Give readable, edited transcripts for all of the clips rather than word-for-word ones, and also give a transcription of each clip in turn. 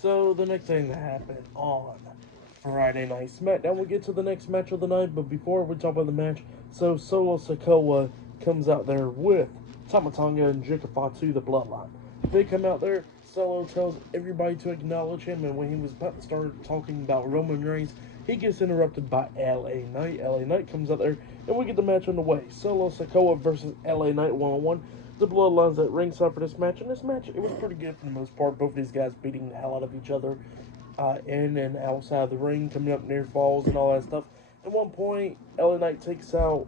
So the next thing that happened on Friday Night SmackDown, we get to the next match of the night. But before we talk about the match, so Solo Sikoa comes out there with Tama and Fatu, the Bloodline. They come out there. Solo tells everybody to acknowledge him, and when he was about to start talking about Roman Reigns, he gets interrupted by LA Knight. LA Knight comes out there, and we get the match underway. Solo Sikoa versus LA Knight 1-on-1. The Bloodlines at ringside for this match, and this match, it was pretty good for the most part. Both of these guys beating the hell out of each other in and outside of the ring, coming up near falls and all that stuff. At one point, LA Knight takes out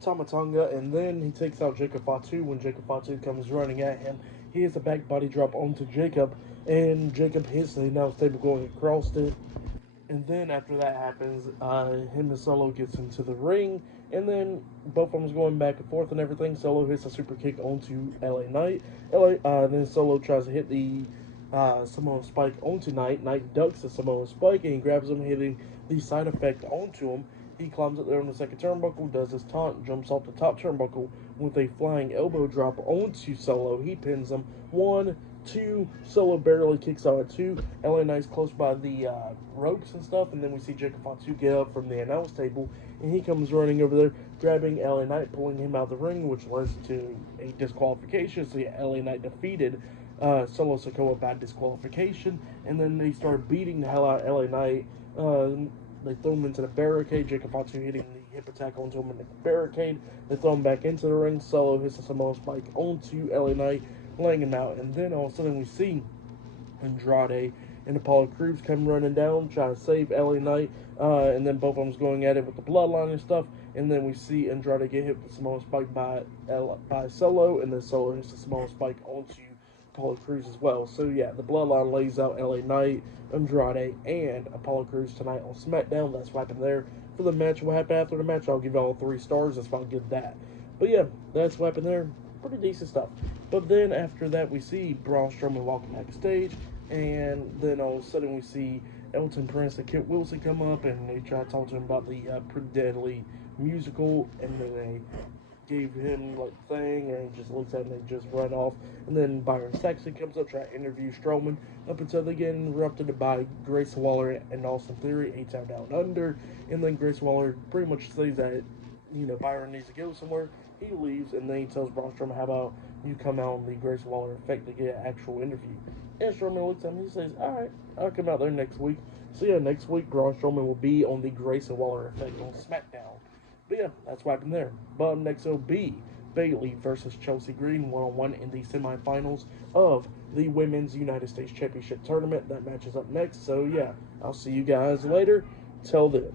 Tama, and then he takes out Jacob Fatu. When Jacob Fatu comes running at him, he hits a back body drop onto Jacob, and Jacob hits the announce table going across it. And then after that happens, him and Solo gets into the ring, and then both of them going back and forth and everything. Solo hits a super kick onto LA Knight. Then Solo tries to hit the Samoan Spike onto Knight. Knight ducks the Samoan Spike, and he grabs him, hitting the side effect onto him. He climbs up there on the second turnbuckle, does his taunt, jumps off the top turnbuckle with a flying elbow drop onto Solo. He pins him. 1, 2, Solo barely kicks out at 2. LA Knight's close by the ropes and stuff, and then we see Jacob Fatu get up from the announce table, and he comes running over there, grabbing LA Knight, pulling him out of the ring, which leads to a disqualification. So yeah, LA Knight defeated Solo Sikoa by disqualification, and then they start beating the hell out of LA Knight. They throw him into the barricade. Jacob Fatu hitting the hip attack onto him in the barricade. They throw him back into the ring. Solo hits the Samoan Spike onto LA Knight, laying him out. And then all of a sudden we see Andrade and Apollo Crews come running down, trying to save LA Knight. And then both of them's going at it with the bloodline and stuff. And then we see Andrade get hit with the Samoan Spike by Solo. And then Solo hits the Samoan Spike onto Apollo Crews as well. So yeah, the bloodline lays out LA Knight, Andrade, and Apollo Crews tonight on SmackDown. That's what happened there. For the match, what happened after the match, I'll give y'all 3 stars. That's why I'll give that. But yeah, that's what happened there. Pretty decent stuff. But then after that, we see Braun Strowman walking backstage, and then all of a sudden we see Elton Prince and Kit Wilson come up, and they try to talk to him about the Pretty Deadly musical, and then they gave him like thing, and he just looks at him and they just run off. And then Byron Saxton comes up trying to interview Strowman up until they get interrupted by Grace Waller and Austin Theory, 8-Time Down Under. And then Grace Waller pretty much says that, you know, Byron needs to go somewhere. He leaves, and then he tells Braun Strowman, how about you come out on the Grace Waller effect to get an actual interview. And Strowman looks at him and he says, alright, I'll come out there next week. So yeah, next week Braun Strowman will be on the Grace Waller effect on SmackDown. But yeah, that's what happened there. But next it'll be Bayley versus Chelsea Green 1-on-1 in the semifinals of the Women's United States Championship Tournament. That match is up next. So yeah, I'll see you guys later. Till then.